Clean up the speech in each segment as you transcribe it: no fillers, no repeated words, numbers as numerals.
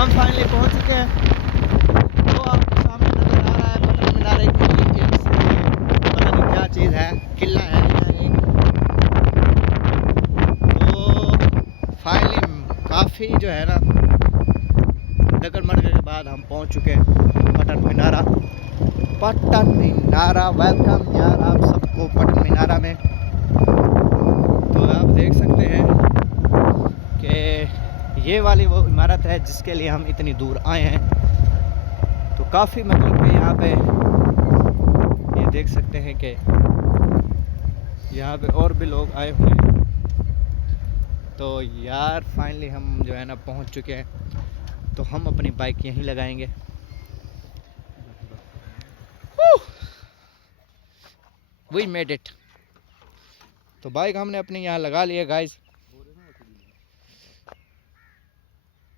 हम फाइनली पहुंच चुके हैं। तो आपके सामने नजर आ रहा है पटन मीनारे की एक से पता नहीं क्या चीज़ है, किला है एक। तो फाइनली काफ़ी जो है ना डगर मडगर के बाद हम पहुंच चुके हैं पटन मीनारा। पटन मीनारा, वेलकम यार आप सबको पटन मीनारा में। तो आप देख सकते हैं कि ये वाली वो इमारत है जिसके लिए हम इतनी दूर आए हैं। तो काफ़ी मतलब कि यहाँ पे ये देख सकते हैं कि यहाँ पे और भी लोग आए हुए हैं। तो यार फाइनली हम जो है ना पहुँच चुके हैं। तो हम अपनी बाइक यहीं लगाएंगे। We made it. तो बाइक हमने अपनी यहाँ लगा ली है गाइस।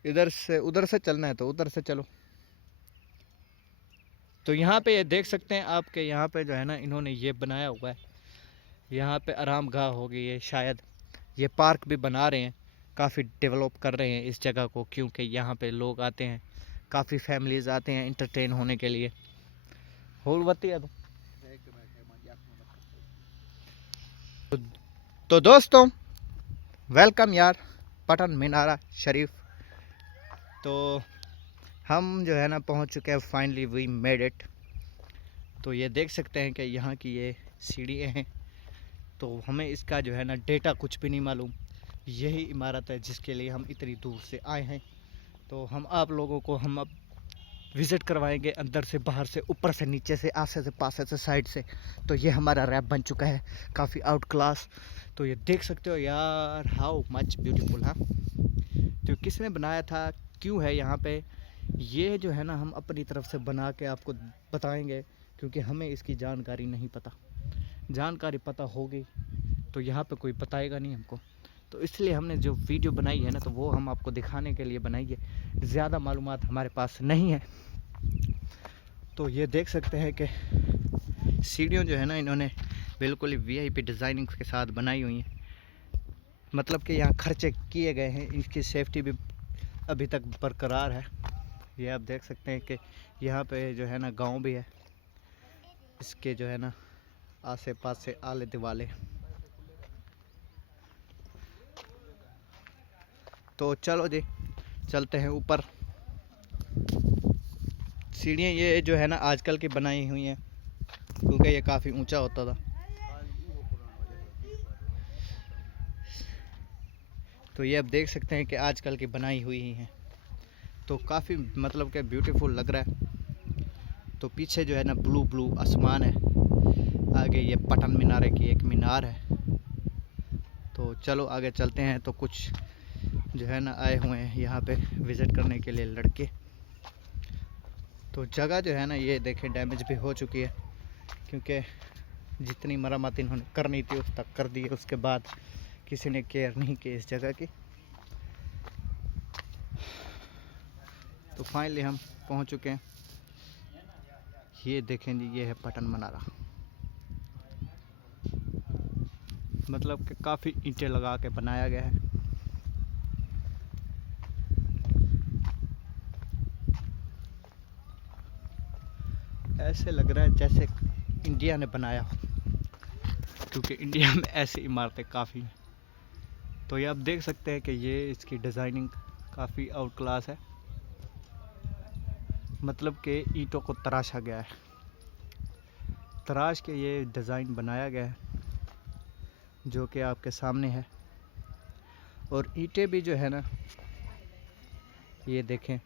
इधर से उधर से चलना है तो उधर से चलो। तो यहाँ पे ये देख सकते हैं आपके यहाँ पे जो है ना इन्होंने ये बनाया हुआ है। यहाँ पे आराम गाह होगी ये, शायद ये पार्क भी बना रहे हैं। काफ़ी डेवलप कर रहे हैं इस जगह को, क्योंकि यहाँ पे लोग आते हैं, काफ़ी फैमिलीज़ आते हैं इंटरटेन होने के लिए। होलवती है तो दोस्तों वेलकम यार पटन मीनारा शरीफ। तो हम जो है ना पहुंच चुके हैं फाइनली, वी मेड इट। तो ये देख सकते हैं कि यहाँ की ये सीढ़ियाँ हैं। तो हमें इसका जो है ना डेटा कुछ भी नहीं मालूम। यही इमारत है जिसके लिए हम इतनी दूर से आए हैं। तो हम आप लोगों को हम अब विज़िट करवाएंगे अंदर से, बाहर से, ऊपर से, नीचे से, आसे से, पासे से, साइड से। तो ये हमारा रैप बन चुका है, काफ़ी आउट क्लास। तो ये देख सकते हो यार, हाउ मच ब्यूटीफुल। हाँ, तो किसने बनाया था, क्यों है यहाँ पे, ये जो है ना हम अपनी तरफ से बना के आपको बताएंगे, क्योंकि हमें इसकी जानकारी नहीं पता। जानकारी पता होगी तो यहाँ पे कोई बताएगा नहीं हमको। तो इसलिए हमने जो वीडियो बनाई है ना, तो वो हम आपको दिखाने के लिए बनाई है। ज़्यादा मालूमात हमारे पास नहीं है। तो ये देख सकते हैं कि सीढ़ियों जो है ना इन्होंने बिल्कुल ही वीआईपी डिज़ाइनिंग के साथ बनाई हुई हैं। मतलब कि यहाँ खर्चे किए गए हैं, इनकी सेफ्टी भी अभी तक बरकरार है। ये आप देख सकते हैं कि यहाँ पे जो है ना गांव भी है, इसके जो है ना आसे पास से आले दिवाले। तो चलो जी चलते हैं ऊपर। सीढ़ियाँ ये जो है ना आजकल की बनाई हुई हैं, क्योंकि ये काफ़ी ऊंचा होता था। तो ये आप देख सकते हैं कि आजकल की बनाई हुई ही हैं। तो काफ़ी मतलब कि ब्यूटीफुल लग रहा है। तो पीछे जो है ना ब्लू ब्लू आसमान है, आगे ये पटन मीनारे की एक मीनार है। तो चलो आगे चलते हैं। तो कुछ जो है ना आए हुए हैं यहाँ पे विज़िट करने के लिए लड़के। तो जगह जो है ना ये देखें डैमेज भी हो चुकी है, क्योंकि जितनी मरम्मत इन्होंने करनी थी उस तक कर दी है। उसके बाद किसी ने केयर नहीं की इस जगह की। तो फाइनली हम पहुंच चुके हैं। ये देखें जी, ये है पटन मीनारा। मतलब कि काफ़ी ईंटें लगा के बनाया गया है। ऐसे लग रहा है जैसे इंडिया ने बनाया, क्योंकि इंडिया में ऐसी इमारतें काफ़ी हैं। तो ये आप देख सकते हैं कि ये इसकी डिज़ाइनिंग काफ़ी आउट क्लास है। मतलब कि ईंटों को तराशा गया है, तराश के ये डिज़ाइन बनाया गया है, जो कि आपके सामने है। और ईंटें भी जो है ना ये देखें,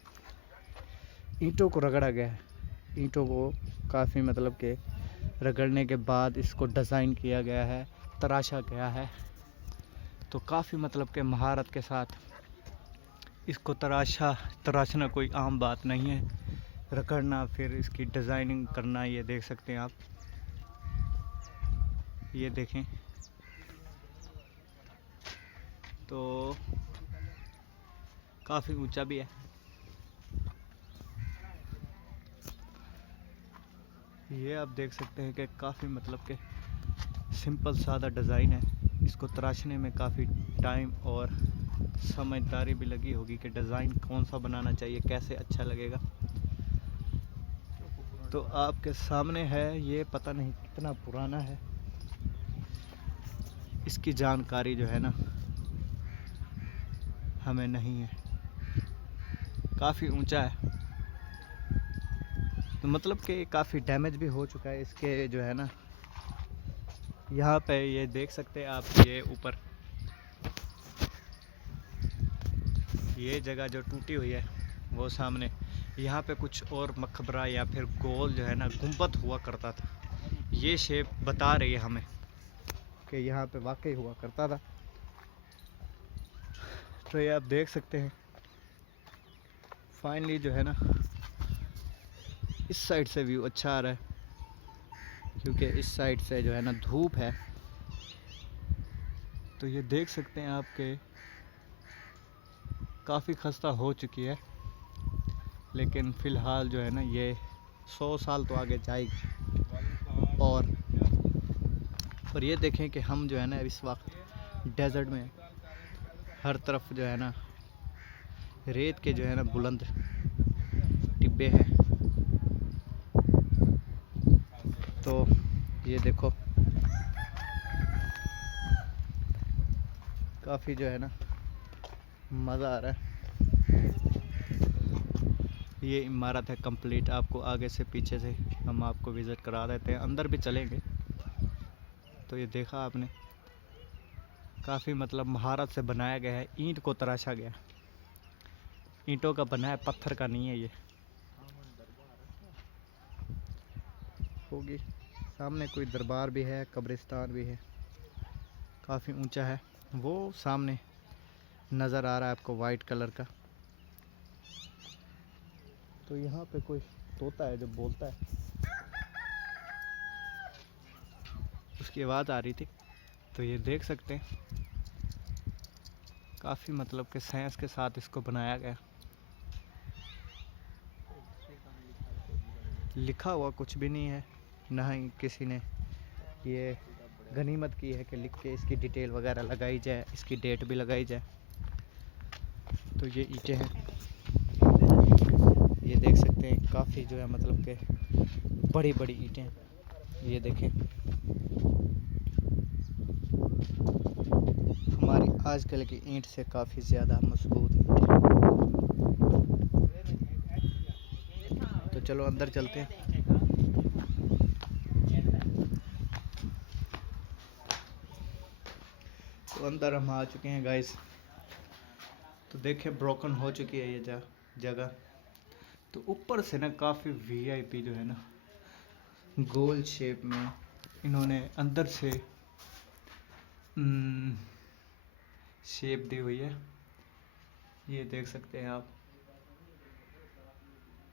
ईंटों को रगड़ा गया है। ईंटों को काफ़ी मतलब कि रगड़ने के बाद इसको डिज़ाइन किया गया है, तराशा गया है। तो काफ़ी मतलब कि महारत के साथ इसको तराशना कोई आम बात नहीं है। रगड़ना, फिर इसकी डिज़ाइनिंग करना, ये देख सकते हैं आप। ये देखें, तो काफ़ी ऊंचा भी है। ये आप देख सकते हैं कि काफ़ी मतलब कि सिंपल सादा डिज़ाइन है। इसको तराशने में काफ़ी टाइम और समझदारी भी लगी होगी कि डिज़ाइन कौन सा बनाना चाहिए, कैसे अच्छा लगेगा। तो आपके सामने है, ये पता नहीं कितना पुराना है, इसकी जानकारी जो है ना हमें नहीं है। काफ़ी ऊंचा है, तो मतलब कि काफ़ी डैमेज भी हो चुका है इसके जो है ना। यहाँ पे ये देख सकते हैं आप, ये ऊपर ये जगह जो टूटी हुई है वो सामने, यहाँ पे कुछ और मकबरा या फिर गोल जो है ना गुंबद हुआ करता था। ये शेप बता रही है हमें कि यहाँ पे वाकई हुआ करता था। तो ये आप देख सकते हैं फाइनली जो है ना, इस साइड से व्यू अच्छा आ रहा है क्योंकि इस साइड से जो है ना धूप है। तो ये देख सकते हैं आपके काफ़ी खस्ता हो चुकी है, लेकिन फ़िलहाल जो है ना ये 100 साल तो आगे जाएगी। और ये देखें कि हम जो है ना इस वक्त डेजर्ट में, हर तरफ जो है ना रेत के जो है ना बुलंद टिब्बे हैं। तो ये देखो काफ़ी जो है ना मज़ा आ रहा है। ये इमारत है कंप्लीट, आपको आगे से पीछे से हम आपको विज़िट करा देते हैं, अंदर भी चलेंगे। तो ये देखा आपने, काफ़ी मतलब महारत से बनाया गया है, ईंट को तराशा गया, ईंटों का बना है, पत्थर का नहीं है। ये होगी सामने कोई दरबार भी है, कब्रिस्तान भी है, काफ़ी ऊंचा है। वो सामने नज़र आ रहा है आपको वाइट कलर का। तो यहाँ पे कोई तोता है जो बोलता है, उसकी आवाज़ आ रही थी। तो ये देख सकते हैं काफ़ी मतलब कि साइंस के साथ इसको बनाया गया। लिखा हुआ कुछ भी नहीं है, ना ही किसी ने ये गनीमत की है कि लिख के इसकी डिटेल वगैरह लगाई जाए, इसकी डेट भी लगाई जाए। तो ये ईंटें हैं, ये देख सकते हैं काफ़ी जो है मतलब कि बड़ी बड़ी ईंटें हैं। ये देखें हमारी आजकल की ईंट से काफ़ी ज़्यादा मजबूत है। तो चलो अंदर चलते हैं। तो अंदर हम आ चुके हैं गाइस। तो देखें ब्रोकन हो चुकी है ये जगह। तो ऊपर से ना काफ़ी वीआईपी जो है ना गोल शेप में इन्होंने अंदर से शेप दी हुई है, ये देख सकते हैं आप।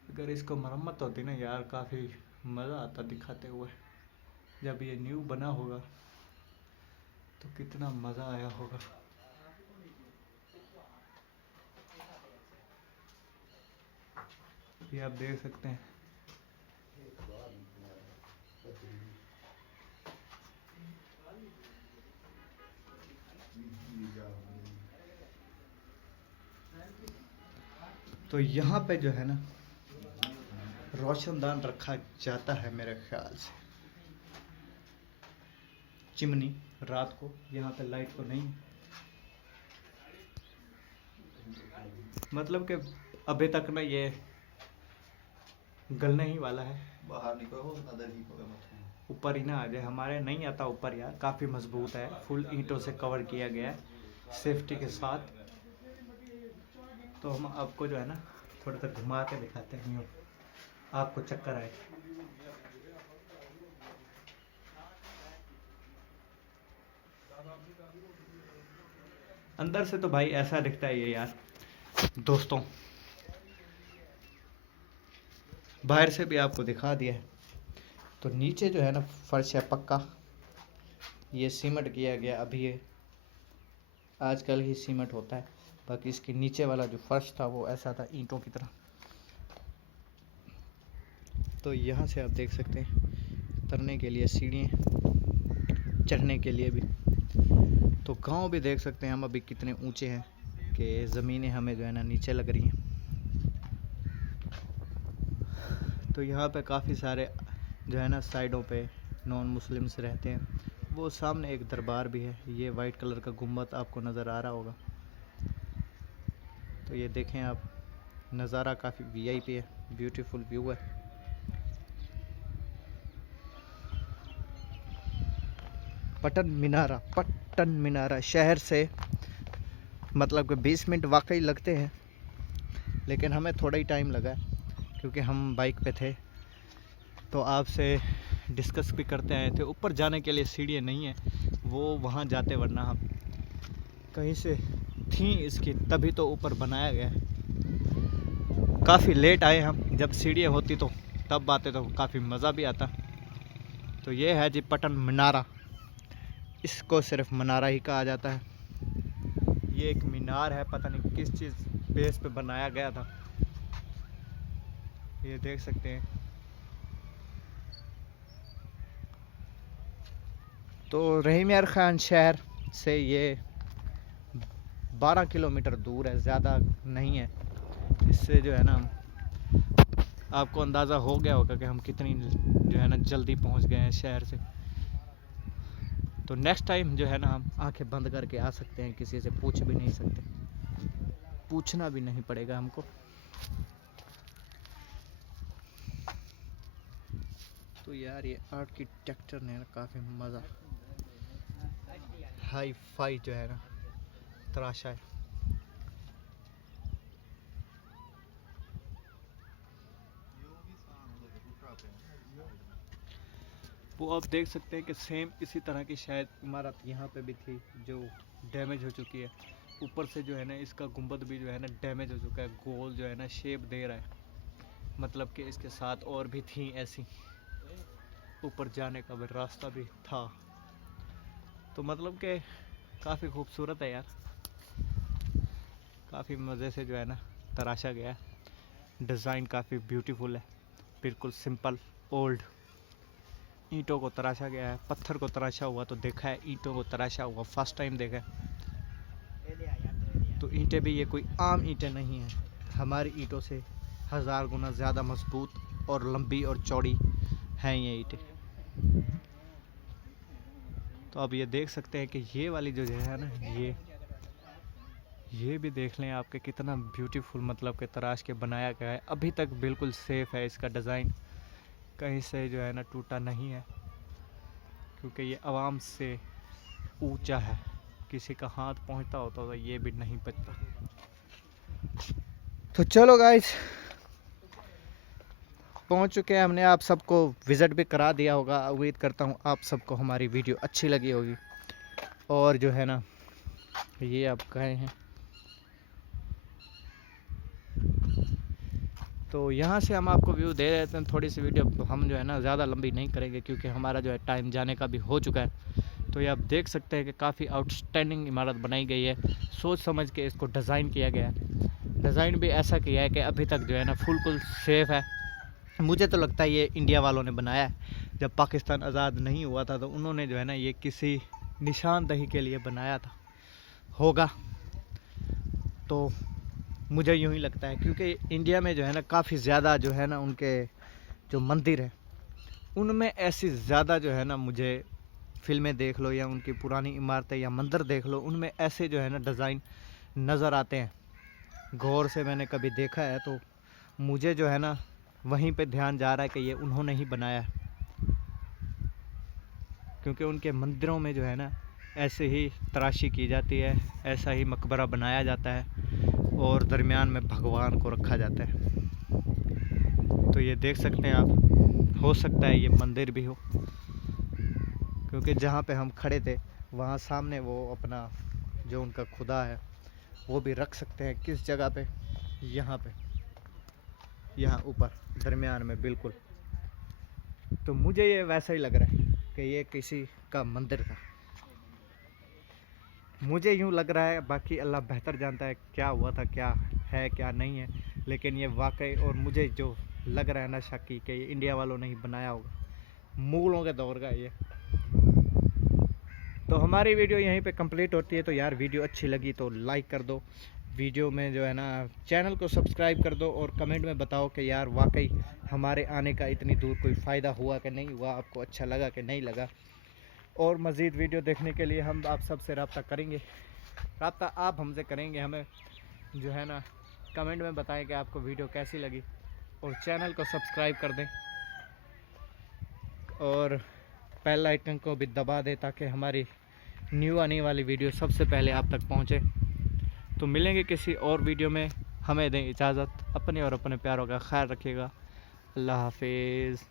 अगर इसको मरम्मत होती ना यार, काफ़ी मज़ा आता दिखाते हुए। जब ये न्यू बना होगा तो कितना मज़ा आया होगा। ये आप देख सकते हैं। तो यहाँ पे जो है ना रोशनदान रखा जाता है मेरे ख्याल से, चिमनी रात को। यहाँ पे लाइट तो नहीं, मतलब कि अभी तक ना ये गलने ही वाला है। बाहर निकलो, ऊपर ही ना आ जाए, हमारे नहीं आता यूँ यार। काफ़ी मजबूत है, फुल ईंटों से कवर किया गया है सेफ्टी के साथ। तो हम आपको जो है ना थोड़ा सा घुमा के दिखाते हैं, यूँ आपको चक्कर आए। अंदर से तो भाई ऐसा दिखता है ये यार दोस्तों, बाहर से भी आपको दिखा दिया है। तो नीचे जो है ना फर्श है पक्का, ये सीमेंट किया गया अभी, ये आजकल ही सीमेंट होता है। बाकी इसके नीचे वाला जो फर्श था वो ऐसा था ईंटों की तरह। तो यहाँ से आप देख सकते हैं उतरने के लिए सीढ़ियाँ, चढ़ने के लिए भी। तो गांव भी देख सकते हैं हम अभी कितने ऊंचे हैं। कि ज़मीनें हमें जो है ना नीचे लग रही हैं। तो यहाँ पे काफ़ी सारे जो है ना साइडों पे नॉन मुस्लिम्स रहते हैं। वो सामने एक दरबार भी है, ये वाइट कलर का गुम्बद आपको नज़र आ रहा होगा। तो ये देखें आप, नज़ारा काफ़ी वीआईपी है, ब्यूटीफुल व्यू है। पट्टन मीनारा शहर से मतलब कि 20 मिनट वाकई लगते हैं, लेकिन हमें थोड़ा ही टाइम लगा क्योंकि हम बाइक पे थे। तो आपसे डिस्कस भी करते आए थे। ऊपर जाने के लिए सीढ़ियाँ नहीं है, वो वहाँ जाते, वरना हम कहीं से थी इसकी, तभी तो ऊपर बनाया गया है। काफ़ी लेट आए हम, जब सीढ़ियाँ होती तो तब आते तो काफ़ी मज़ा भी आता। तो ये है जी पट्टन मीनारा, इसको सिर्फ मनारा ही कहा जाता है। ये एक मीनार है, पता नहीं किस चीज़ बेस पे बनाया गया था, ये देख सकते हैं। तो रहीम यार खान शहर से ये 12 किलोमीटर दूर है, ज़्यादा नहीं है। इससे जो है ना आपको अंदाज़ा हो गया होगा कि हम कितनी जो है ना जल्दी पहुंच गए हैं शहर से। तो नेक्स्ट टाइम जो है ना हम आंखें बंद करके आ सकते हैं, किसी से पूछ भी नहीं सकते, पूछना भी नहीं पड़ेगा हमको। तो यार ये आर्किटेक्चर ने काफ़ी मज़ा, हाई फाई जो है ना तराशा है। वो आप देख सकते हैं कि सेम इसी तरह की शायद इमारत यहाँ पे भी थी जो डैमेज हो चुकी है। ऊपर से जो है ना इसका गुंबद भी जो है ना डैमेज हो चुका है, गोल जो है ना शेप दे रहा है, मतलब कि इसके साथ और भी थी ऐसी, ऊपर जाने का भी रास्ता भी था। तो मतलब कि काफ़ी खूबसूरत है यार, काफ़ी मज़े से जो है ना तराशा गया है। डिज़ाइन काफ़ी ब्यूटीफुल है, बिल्कुल सिंपल ओल्ड। ईंटों को तराशा गया है, पत्थर को तराशा हुआ तो देखा है, ईंटों को तराशा हुआ फर्स्ट टाइम देखा है। तो ईंटें भी ये कोई आम ईंटें नहीं हैं, हमारी ईंटों से 1000 गुना ज़्यादा मजबूत और लंबी और चौड़ी हैं ये ईंटें। तो अब ये देख सकते हैं कि ये वाली जो है ना ये भी देख लें आपके कितना ब्यूटीफुल, मतलब कि तराश के बनाया गया है। अभी तक बिल्कुल सेफ़ है, इसका डिज़ाइन कहीं से जो है ना टूटा नहीं है, क्योंकि ये आवाम से ऊंचा है, किसी का हाथ पहुंचता होता तो ये भी नहीं बचता। तो चलो गाइस, पहुंच चुके हैं हमने, आप सबको विज़िट भी करा दिया होगा। उम्मीद करता हूं आप सबको हमारी वीडियो अच्छी लगी होगी। और जो है ना ये आप गए हैं, तो यहाँ से हम आपको व्यू दे रहे थे। थोड़ी सी वीडियो हम जो है ना ज़्यादा लंबी नहीं करेंगे, क्योंकि हमारा जो है टाइम जाने का भी हो चुका है। तो ये आप देख सकते हैं कि काफ़ी आउटस्टैंडिंग इमारत बनाई गई है, सोच समझ के इसको डिज़ाइन किया गया है। डिज़ाइन भी ऐसा किया है कि अभी तक जो है ना फुल सेफ़ है। मुझे तो लगता है ये इंडिया वालों ने बनाया है। जब पाकिस्तान आज़ाद नहीं हुआ था तो उन्होंने जो है ना ये किसी निशानदही के लिए बनाया था होगा, तो मुझे यूँ ही लगता है। क्योंकि इंडिया में जो है ना काफ़ी ज़्यादा जो है ना उनके जो मंदिर है उनमें ऐसी ज़्यादा जो है ना, मुझे फिल्में देख लो या उनकी पुरानी इमारतें या मंदिर देख लो, उनमें ऐसे जो है ना डिज़ाइन नज़र आते हैं। गौर से मैंने कभी देखा है तो मुझे जो है ना वहीं पे ध्यान जा रहा है कि ये उन्होंने ही बनाया है, क्योंकि उनके मंदिरों में जो है ना ऐसे ही तराशी की जाती है, ऐसा ही मकबरा बनाया जाता है और दरमियान में भगवान को रखा जाता है। तो ये देख सकते हैं आप, हो सकता है ये मंदिर भी हो, क्योंकि जहाँ पे हम खड़े थे वहाँ सामने वो अपना जो उनका खुदा है वो भी रख सकते हैं। किस जगह पे? यहाँ पे, यहाँ ऊपर दरमियान में बिल्कुल। तो मुझे ये वैसा ही लग रहा है कि ये किसी का मंदिर था, मुझे यूँ लग रहा है। बाकी अल्लाह बेहतर जानता है क्या हुआ था, क्या है क्या नहीं है, लेकिन ये वाकई, और मुझे जो लग रहा है ना शक्की कि ये इंडिया वालों ने ही बनाया होगा, मुगलों के दौर का ये। तो हमारी वीडियो यहीं पे कंप्लीट होती है। तो यार वीडियो अच्छी लगी तो लाइक कर दो, वीडियो में जो है ना चैनल को सब्सक्राइब कर दो और कमेंट में बताओ कि यार वाकई हमारे आने का इतनी दूर कोई फ़ायदा हुआ कि नहीं हुआ, आपको अच्छा लगा कि नहीं लगा। और मज़ीद वीडियो देखने के लिए हम आप सबसे रब्ता करेंगे, रब्ता आप हमसे करेंगे। हमें जो है ना कमेंट में बताएं कि आपको वीडियो कैसी लगी और चैनल को सब्सक्राइब कर दें और बेल आइकन को भी दबा दें ताकि हमारी न्यू आने वाली वीडियो सबसे पहले आप तक पहुंचे। तो मिलेंगे किसी और वीडियो में, हमें दें इजाज़त। अपने और अपने प्यारों का ख्याल रखिएगा। अल्लाह हाफिज़।